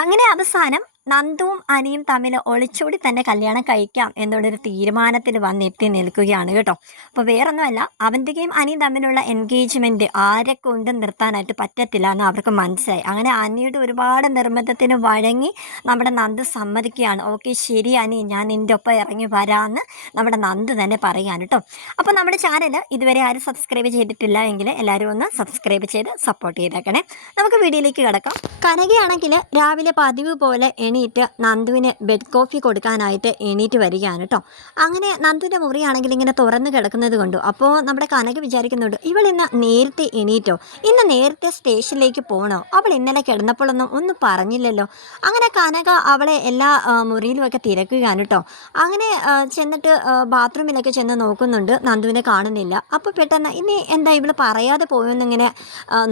അങ്ങനെ അവസാനം നന്ദുവും അനിയും തമ്മിൽ ഒളിച്ചോടി തന്നെ കല്യാണം കഴിക്കാം എന്നുള്ളൊരു തീരുമാനത്തിൽ വന്നെത്തി നിൽക്കുകയാണ് കേട്ടോ. അപ്പോൾ വേറൊന്നുമല്ല, അവന്തികയും അനിയും തമ്മിലുള്ള എൻഗേജ്മെൻറ്റ് ആരെ കൊണ്ടും നിർത്താനായിട്ട് പറ്റത്തില്ല എന്ന് അവർക്ക് മനസ്സിലായി. അങ്ങനെ അനിയുടെ ഒരുപാട് നിർബന്ധത്തിന് വഴങ്ങി നമ്മുടെ നന്ദു സമ്മതിക്കുകയാണ്. ഓക്കെ ശരി അനി, ഞാൻ നിൻ്റെ ഒപ്പം ഇറങ്ങി വരാമെന്ന് നമ്മുടെ നന്ദു തന്നെ പറയുകയാണ് കേട്ടോ. അപ്പോൾ നമ്മുടെ ചാനൽ ഇതുവരെ ആരും സബ്സ്ക്രൈബ് ചെയ്തിട്ടില്ല എങ്കിൽ എല്ലാവരും ഒന്ന് സബ്സ്ക്രൈബ് ചെയ്ത് സപ്പോർട്ട് ചെയ്തേക്കണേ. നമുക്ക് വീഡിയോയിലേക്ക് കിടക്കാം. കനകയാണെങ്കിൽ രാവിലെ പതിവ് പോലെ എണീറ്റ് നന്ദുവിന് ബെഡ് കോഫി കൊടുക്കാനായിട്ട് എണീറ്റ് വരികയാണ് കേട്ടോ. അങ്ങനെ നന്ദുവിൻ്റെ മുറിയാണെങ്കിൽ ഇങ്ങനെ തുറന്ന് കിടക്കുന്നത് കൊണ്ടു. അപ്പോൾ നമ്മുടെ കനക വിചാരിക്കുന്നുണ്ട്, ഇവൾ ഇന്ന് നേരത്തെ എണീറ്റോ, ഇന്ന് നേരത്തെ സ്റ്റേഷനിലേക്ക് പോകണോ, അവൾ ഇന്നലെ കിടന്നപ്പോഴൊന്നും പറഞ്ഞില്ലല്ലോ. അങ്ങനെ കനക അവളെ എല്ലാ മുറിയിലുമൊക്കെ തിരക്കുകയാണ് കേട്ടോ. അങ്ങനെ ചെന്നിട്ട് ബാത്റൂമിലൊക്കെ ചെന്ന് നോക്കുന്നുണ്ട്, നന്ദുവിനെ കാണുന്നില്ല. അപ്പോൾ പെട്ടെന്ന് ഇനി എന്താ ഇവൾ പറയാതെ പോയെന്നിങ്ങനെ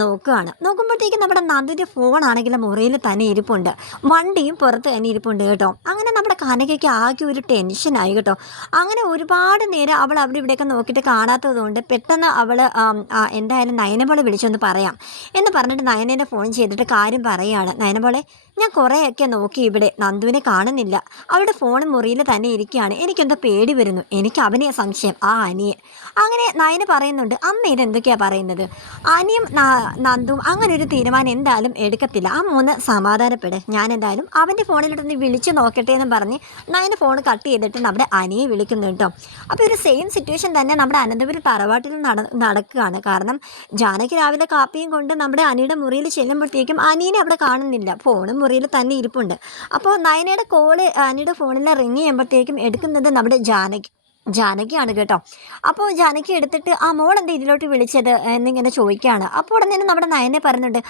നോക്കുമ്പോഴത്തേക്കും നമ്മുടെ നന്ദുവിൻ്റെ ഫോണാണെങ്കിലും മുറിയിൽ തന്നെ ഇരിപ്പുണ്ട്, വണ്ടിയും പുറത്ത് തന്നെ ഇരിപ്പുണ്ട് കേട്ടോ. അങ്ങനെ നമ്മുടെ കനകയ്ക്ക് ആകെ ഒരു ടെൻഷനായി കേട്ടോ. അങ്ങനെ ഒരുപാട് നേരം അവൾ അവിടെ ഇവിടെയൊക്കെ നോക്കിയിട്ട് കാണാത്തതുകൊണ്ട് പെട്ടെന്ന് അവൾ എന്തായാലും നയനമോളെ വിളിച്ചൊന്ന് പറയാം എന്ന് പറഞ്ഞിട്ട് നയനേനെ ഫോൺ ചെയ്തിട്ട് കാര്യം പറയുകയാണ്. നയനമോളെ, ഞാൻ കുറേയൊക്കെ നോക്കി, ഇവിടെ നന്ദുവിനെ കാണുന്നില്ല, അവളുടെ ഫോൺ മുറിയിൽ തന്നെ ഇരിക്കുകയാണ്, എനിക്കെന്തോ പേടി വരുന്നു, എനിക്ക് അവനെ സംശയം, ആ അനിയെ. അങ്ങനെ നയന് പറയുന്നുണ്ട്, അമ്മ ഇതെന്തൊക്കെയാണ് പറയുന്നത്, അനിയും നന്ദുവും അങ്ങനെ ഒരു തീരുമാനം എന്തായാലും എടുക്കത്തില്ല, ആ മൂന്ന് സമാധാനപ്പെട്, ഞാൻ എന്തായാലും അവൻ്റെ ഫോണിലിട്ടൊന്ന് വിളിച്ച് നോക്കട്ടെ എന്ന് പറഞ്ഞ് നയന് ഫോൺ കട്ട് ചെയ്തിട്ട് നമ്മുടെ അനിയെ വിളിക്കുന്നു കേട്ടോ. അപ്പോൾ ഒരു സെയിം സിറ്റുവേഷൻ തന്നെ നമ്മുടെ അനന്തപുരം തറവാട്ടിൽ നടക്കുകയാണ്. കാരണം ജാനകി രാവിലെ കാപ്പിയും കൊണ്ട് നമ്മുടെ അനിയുടെ മുറിയിൽ ചെല്ലുമ്പോഴത്തേക്കും അനീനെ അവിടെ കാണുന്നില്ല, ഫോണും മുറിയിൽ തന്നെ ഇരിപ്പുണ്ട്. അപ്പോൾ നയനയുടെ കോള് അനിയുടെ ഫോണിൽ റിങ് ചെയ്യുമ്പോഴത്തേക്കും എടുക്കുന്നത് നമ്മുടെ ജാനകിയാണ് കേട്ടോ. അപ്പോൾ ജാനകി എടുത്തിട്ട് ആ മോൾ എന്താ ഇതിലോട്ട് വിളിച്ചത് എന്നിങ്ങനെ ചോദിക്കുകയാണ്. അപ്പോൾ ഉടനെ നമ്മുടെ നയനെ പറയുന്നുണ്ട്,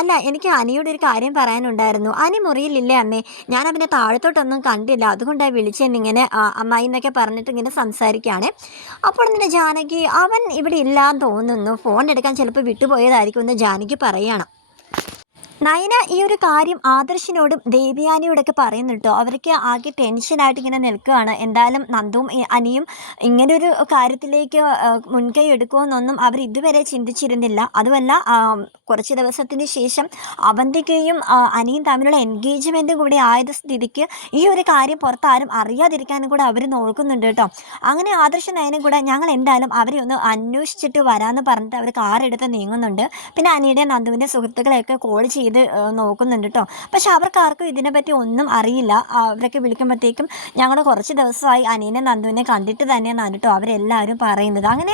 അല്ല എനിക്ക് അനിയോട് ഒരു കാര്യം പറയാനുണ്ടായിരുന്നു, അനി മുറിയിലില്ലേ അമ്മേ, ഞാൻ അവനെ താഴത്തോട്ടൊന്നും കണ്ടില്ല, അതുകൊണ്ടാണ് വിളിച്ചെന്നിങ്ങനെ അമ്മായി എന്നൊക്കെ പറഞ്ഞിട്ട് ഇങ്ങനെ സംസാരിക്കുകയാണ്. അപ്പോൾ ഉടനെ ജാനകി, അവൻ ഇവിടെ ഇല്ലാന്ന് തോന്നുന്നു, ഫോൺ എടുക്കാൻ ചിലപ്പോൾ വിട്ടുപോയതായിരിക്കും എന്ന് ജാനകി പറയുകയാണ്. നയന ഈ ഒരു കാര്യം ആദർശിനോടും ദേവയാനിയോടൊക്കെ പറയുന്നുണ്ടോ. അവർക്ക് ആകെ ടെൻഷനായിട്ട് ഇങ്ങനെ നിൽക്കുകയാണ്. എന്തായാലും നന്ദുവും അനിയും ഇങ്ങനൊരു കാര്യത്തിലേക്ക് മുൻകൈ എടുക്കുമെന്നൊന്നും അവർ ഇതുവരെ ചിന്തിച്ചിരുന്നില്ല. അതുമല്ല, കുറച്ച് ദിവസത്തിന് ശേഷം അവന്തികയും അനിയും തമ്മിലുള്ള എൻഗേജ്മെൻറ്റും കൂടി ആയത് സ്ഥിതിക്ക് ഈ ഒരു കാര്യം പുറത്ത് ആരും അറിയാതിരിക്കാനും കൂടെ അവർ നോക്കുന്നുണ്ട് കേട്ടോ. അങ്ങനെ ആദർശ നയനും കൂടെ ഞങ്ങൾ എന്തായാലും അവരെ ഒന്ന് അന്വേഷിച്ചിട്ട് വരാമെന്ന് പറഞ്ഞിട്ട് അവർ കാറെടുത്ത് നീങ്ങുന്നുണ്ട്. പിന്നെ അനിയുടെ നന്ദുവിൻ്റെ സുഹൃത്തുക്കളെയൊക്കെ കോൾ ചെയ്ത് നോക്കുന്നുണ്ട് കേട്ടോ. പക്ഷെ അവർക്കാർക്കും ഇതിനെപ്പറ്റി ഒന്നും അറിയില്ല. അവരൊക്കെ വിളിക്കുമ്പോഴത്തേക്കും ഞങ്ങൾ കുറച്ച് ദിവസമായി അനിയനെ നന്ദുവിനെ കണ്ടിട്ട് തന്നെയാണ് കേട്ടോ അവരെല്ലാവരും പറയുന്നത്. അങ്ങനെ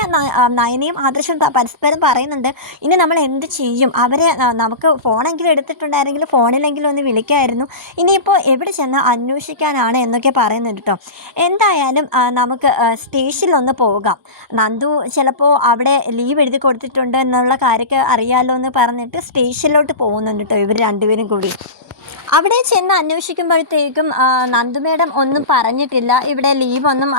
നയനയും ആദർശവും പരസ്പരം പറയുന്നുണ്ട്, ഇനി നമ്മൾ എന്ത് ചെയ്യും, അവരെ നമുക്ക് ഫോണെങ്കിലും എടുത്തിട്ടുണ്ടായിരുന്നെങ്കിൽ ഫോണിലെങ്കിലും ഒന്ന് വിളിക്കായിരുന്നു, ഇനിയിപ്പോൾ എവിടെ ചെന്ന് അന്വേഷിക്കാനാണ് എന്നൊക്കെ പറയുന്നുണ്ട് കേട്ടോ. എന്തായാലും നമുക്ക് സ്റ്റേഷനിലൊന്ന് പോകാം, നന്ദു ചിലപ്പോൾ അവിടെ ലീവ് എഴുതി കൊടുത്തിട്ടുണ്ട് എന്നുള്ള കാര്യമൊക്കെ അറിയാമല്ലോ എന്ന് പറഞ്ഞിട്ട് സ്റ്റേഷനിലോട്ട് പോകുന്നുണ്ട് കേട്ടോ ഇവർ രണ്ടുപേരും കൂടി. അവിടെ ചെന്ന് അന്വേഷിക്കുമ്പോഴത്തേക്കും നന്ദു മേഡം ഒന്നും പറഞ്ഞിട്ടില്ല, ഇവിടെ ലീവൊന്നും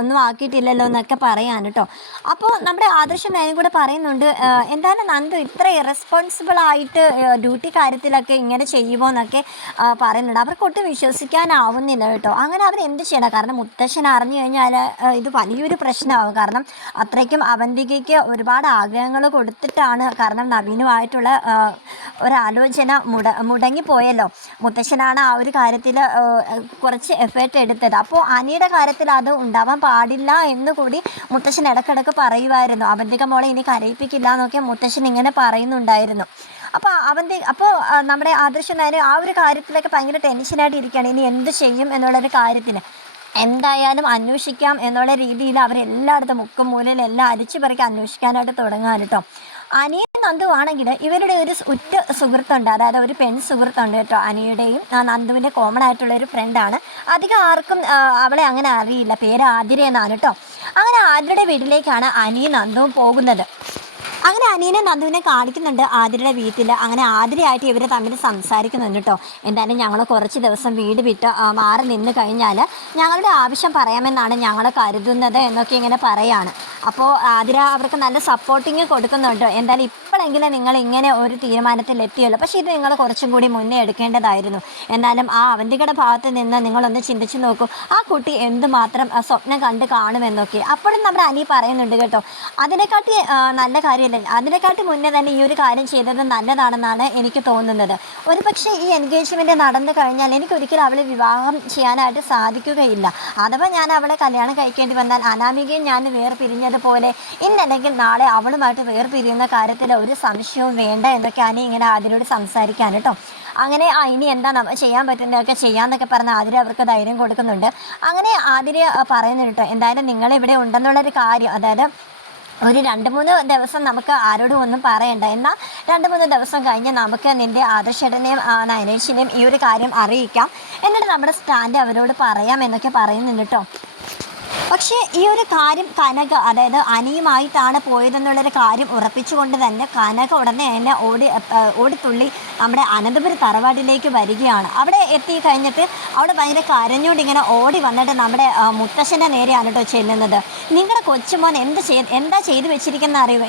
ഒന്നും ആക്കിയിട്ടില്ലല്ലോ എന്നൊക്കെ പറയാൻ കേട്ടോ. അപ്പോൾ നമ്മുടെ ആദർശ മേനും കൂടെ പറയുന്നുണ്ട്, എന്തായാലും നന്ദു ഇത്ര ഇറസ്പോൺസിബിളായിട്ട് ഡ്യൂട്ടി കാര്യത്തിലൊക്കെ ഇങ്ങനെ ചെയ്യുമോ എന്നൊക്കെ പറയുന്നുണ്ട്. അവർക്കൊട്ടും വിശ്വസിക്കാനാവുന്നില്ല കേട്ടോ. അങ്ങനെ അവർ എന്ത് ചെയ്യണം, കാരണം മുത്തശ്ശൻ അറിഞ്ഞു കഴിഞ്ഞാൽ ഇത് വലിയൊരു പ്രശ്നമാകും. കാരണം അത്രയ്ക്കും അവന്തികയ്ക്ക് ഒരുപാട് ആഗ്രഹങ്ങൾ കൊടുത്തിട്ടാണ്, കാരണം നവീനുമായിട്ടുള്ള ഒരാലോചന മുടങ്ങിപ്പോയല്ലോ. മുത്തശ്ശനാണ് ആ ഒരു കാര്യത്തിൽ കുറച്ച് എഫേർട്ട് എടുത്തത്. അപ്പോൾ അനിയുടെ കാര്യത്തിൽ അത് ഉണ്ടാവാൻ പാടില്ല എന്നുകൂടി മുത്തശ്ശൻ ഇടയ്ക്കിടയ്ക്ക് പറയുമായിരുന്നു. അവന്തിക മോളെ ഇനി കരയിപ്പിക്കില്ല എന്നൊക്കെ മുത്തശ്ശൻ ഇങ്ങനെ പറയുന്നുണ്ടായിരുന്നു. അപ്പോൾ നമ്മുടെ ആദർശനായ ആ ഒരു കാര്യത്തിലൊക്കെ ഭയങ്കര ടെൻഷനായിട്ട് ഇരിക്കുകയാണ്, ഇനി എന്ത് ചെയ്യും എന്നുള്ളൊരു കാര്യത്തിൽ. എന്തായാലും അന്വേഷിക്കാം എന്നുള്ള രീതിയിൽ അവരെല്ലായിടത്തും മുക്കും മൂലയിലെല്ലാം അരിച്ചു പറക്കി അന്വേഷിക്കാനായിട്ട് തുടങ്ങാൻ കേട്ടോ. അനിയൻ നന്ദുവാണെങ്കിൽ ഇവരുടെ ഒരു ഉറ്റ സുഹൃത്തുണ്ട്, അതായത് ഒരു പെൺ സുഹൃത്തുണ്ട് കേട്ടോ. അനിയുടെയും നന്ദുവിൻ്റെ കോമൺ ആയിട്ടുള്ള ഒരു ഫ്രണ്ടാണ്. അധികം ആർക്കും അവളെ അങ്ങനെ അറിയില്ല, പേര് ആതിര എന്നാണ് കേട്ടോ. അങ്ങനെ ആതിരയുടെ വീട്ടിലേക്കാണ് അനിയും നന്ദുവും പോകുന്നത്. അങ്ങനെ അനിയനെ നന്ദുവിനെ കാണിക്കുന്നുണ്ട് ആതിരയുടെ വീട്ടിൽ. അങ്ങനെ ആതിരയായിട്ട് ഇവർ തമ്മിൽ സംസാരിക്കുന്നുണ്ട് കേട്ടോ. എന്തായാലും ഞങ്ങൾ കുറച്ച് ദിവസം വീട് വിട്ട് മാറി നിന്ന് കഴിഞ്ഞാൽ ഞങ്ങളുടെ ആവശ്യം പറയാമെന്നാണ് ഞങ്ങൾ കരുതുന്നത് എന്നൊക്കെ ഇങ്ങനെ പറയാണ്. അപ്പോൾ ആതിര അവർക്ക് നല്ല സപ്പോർട്ടിങ് കൊടുക്കുന്നുണ്ട്. എന്തായാലും ഇപ്പോഴെങ്കിലും നിങ്ങൾ ഇങ്ങനെ ഒരു തീരുമാനത്തിൽ എത്തിയല്ലോ, പക്ഷേ ഇത് നിങ്ങൾ കുറച്ചും കൂടി മുന്നേ എടുക്കേണ്ടതായിരുന്നു. എന്നാലും ആ അവന്തികയുടെ ഭാഗത്ത് നിന്ന് നിങ്ങളൊന്ന് ചിന്തിച്ച് നോക്കൂ, ആ കുട്ടി എന്തുമാത്രം സ്വപ്നം കണ്ട് കാണുമെന്നൊക്കെ. അപ്പോഴും നമ്മുടെ അനി പറയുന്നുണ്ട് കേട്ടോ, അതിനെക്കാട്ടി നല്ല കാര്യം അറിയില്ല, അതിനെക്കാട്ടി മുന്നേ തന്നെ ഈ ഒരു കാര്യം ചെയ്തത് നല്ലതാണെന്നാണ് എനിക്ക് തോന്നുന്നത്. ഒരു പക്ഷേ ഈ എൻഗേജ്മെൻറ്റ് നടന്നു കഴിഞ്ഞാൽ എനിക്കൊരിക്കലും അവളെ വിവാഹം ചെയ്യാനായിട്ട് സാധിക്കുകയില്ല. അഥവാ ഞാൻ അവളെ കല്യാണം കഴിക്കേണ്ടി വന്നാൽ അനാമികയും ഞാൻ വേർപിരിഞ്ഞതുപോലെ ഇന്നല്ലെങ്കിൽ നാളെ അവളുമായിട്ട് വേർപിരിയുന്ന കാര്യത്തിൽ ഒരു സംശയവും വേണ്ട എന്നൊക്കെയാണ് ഇങ്ങനെ അതിനോട് സംസാരിക്കാൻ കേട്ടോ. അങ്ങനെ ഇനി എന്താ ചെയ്യാൻ പറ്റുന്നതൊക്കെ ചെയ്യാമെന്നൊക്കെ പറഞ്ഞ് ആതിര അവർക്ക് ധൈര്യം കൊടുക്കുന്നുണ്ട്. അങ്ങനെ ആതിര പറയുന്നുണ്ട് കേട്ടോ, എന്തായാലും നിങ്ങളിവിടെ ഉണ്ടെന്നുള്ളൊരു കാര്യം, അതായത് ഒരു 2-3 ദിവസം നമുക്ക് ആരോടും ഒന്നും പറയണ്ട, എന്നാൽ 2-3 ദിവസം കഴിഞ്ഞ് നമുക്ക് നിൻ്റെ ആദർശേട്ടനെയും നയനേഷിനെയും ഈ ഒരു കാര്യം അറിയിക്കാം, എന്നിട്ട് നമ്മുടെ സ്റ്റാൻഡ് അവരോട് പറയാം എന്നൊക്കെ പറയുന്നുണ്ട് കേട്ടോ. പക്ഷേ ഈ ഒരു കാര്യം കനക, അതായത് അനിയുമായിട്ടാണ് പോയതെന്നുള്ളൊരു കാര്യം ഉറപ്പിച്ചുകൊണ്ട് തന്നെ കനക ഉടനെ തന്നെ ഓടിത്തുള്ളി നമ്മുടെ അനന്തപുരം തറവാട്ടിലേക്ക് വരികയാണ്. അവിടെ എത്തി കഴിഞ്ഞിട്ട് അവിടെ ഭയങ്കര കരഞ്ഞോണ്ട് ഇങ്ങനെ ഓടി വന്നിട്ട് നമ്മുടെ മുത്തശ്ശൻ്റെ നേരെയാണ് കേട്ടോ ചെല്ലുന്നത്. നിങ്ങളുടെ കൊച്ചുമോൻ എന്താ ചെയ്തു വെച്ചിരിക്കുന്ന അറിയുമോ,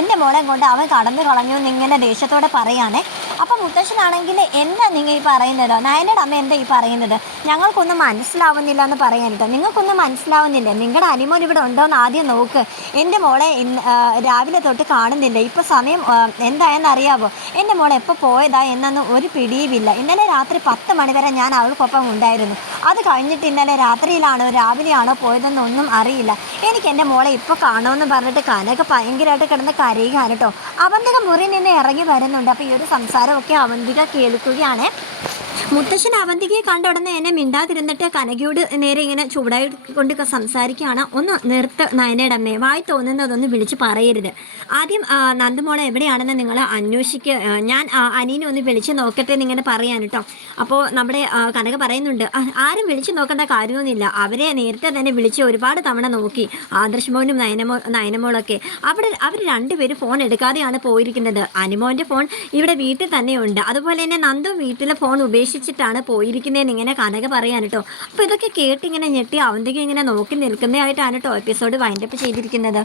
എൻ്റെ മോളെ കൊണ്ട് അവൻ കടന്നു കളഞ്ഞു എന്നിങ്ങനെ ദേഷ്യത്തോടെ പറയാനേ. അപ്പം മുത്തശ്ശനാണെങ്കിൽ എന്താ നിങ്ങൾ ഈ പറയുന്നത്, നയനയുടെ അമ്മ എന്താ ഈ പറയുന്നത്, ഞങ്ങൾക്കൊന്നും മനസ്സിലാവുന്നില്ല എന്ന് പറയാൻ കേട്ടോ. നിങ്ങൾക്കൊന്നും മനസ്സിലാവുന്നില്ല, നിങ്ങളുടെ അനിമോൻ ഇവിടെ ഉണ്ടോയെന്ന് ആദ്യം നോക്ക്. എൻ്റെ മോളെ രാവിലെ തൊട്ട് കാണുന്നില്ല, ഇപ്പോൾ സമയം എന്തായെന്ന് അറിയാവോ, എൻ്റെ മോളെ എപ്പോൾ പോയതാ എന്നൊന്നും ഒരു പിടിയുമില്ല. ഇന്നലെ രാത്രി 10 മണി വരെ ഞാൻ അവൾക്കൊപ്പം ഉണ്ടായിരുന്നു, അത് കഴിഞ്ഞിട്ട് ഇന്നലെ രാത്രിയിലാണോ രാവിലെയാണോ പോയതെന്നൊന്നും അറിയില്ല. എനിക്ക് എൻ്റെ മോളെ ഇപ്പോൾ കാണുമെന്ന് പറഞ്ഞിട്ട് കനക ഭയങ്കരമായിട്ട് കിടന്ന് കരയുകയാണ് കേട്ടോ. അവന്തിക മുറി നിന്ന് ഇറങ്ങി വരുന്നുണ്ട്. അപ്പോൾ ഈ ഒരു സംസാരമൊക്കെ അവന്തിക കേൾക്കുകയാണ്. മുത്തശ്ശൻ അവന്തികയെ കണ്ട ഉടനെ എന്നെ മിണ്ടാതിരുന്നിട്ട് കനകയോട് നേരെ ഇങ്ങനെ ചൂടായി കൊണ്ട് സംസാരിക്കുകയാണ്. ഒന്ന് നിർത്ത് നയനയുടെ അമ്മയെ, വായി തോന്നുന്നതൊന്നും വിളിച്ച് പറയരുത്. ആദ്യം നന്ദമോളെ എവിടെയാണെന്ന് നിങ്ങൾ അന്വേഷിക്കുക, ഞാൻ അനീനെ ഒന്ന് വിളിച്ച് നോക്കട്ടെ എന്നിങ്ങനെ പറയാൻ കേട്ടോ. അപ്പോൾ നമ്മുടെ കനക പറയുന്നുണ്ട്, ആരും വിളിച്ച് നോക്കേണ്ട കാര്യമൊന്നുമില്ല, അവരെ നേരത്തെ തന്നെ വിളിച്ച് ഒരുപാട് തവണ നോക്കി, ആദർശമോനും നയനമോളൊക്കെ. അവർ രണ്ടുപേരും ഫോൺ എടുക്കാതെയാണ് പോയിരിക്കുന്നത്. അനുമോൻ്റെ ഫോൺ ഇവിടെ വീട്ടിൽ തന്നെയുണ്ട്, അതുപോലെ തന്നെ നന്ദു വീട്ടിലെ ഫോൺ ഉപേക്ഷിച്ചിട്ടാണ് പോയിരിക്കുന്നതെന്ന് ഇങ്ങനെ കനക പറയാൻ കേട്ടോ. അപ്പോൾ ഇതൊക്കെ കേട്ടിങ്ങനെ ഞെട്ടി അവന്തിക ഇങ്ങനെ നോക്കി നിൽക്കുന്നതായിട്ടാണ് കേട്ടോ എപ്പിസോഡ് വൈൻഡപ്പ് ചെയ്തിരിക്കുന്നത്.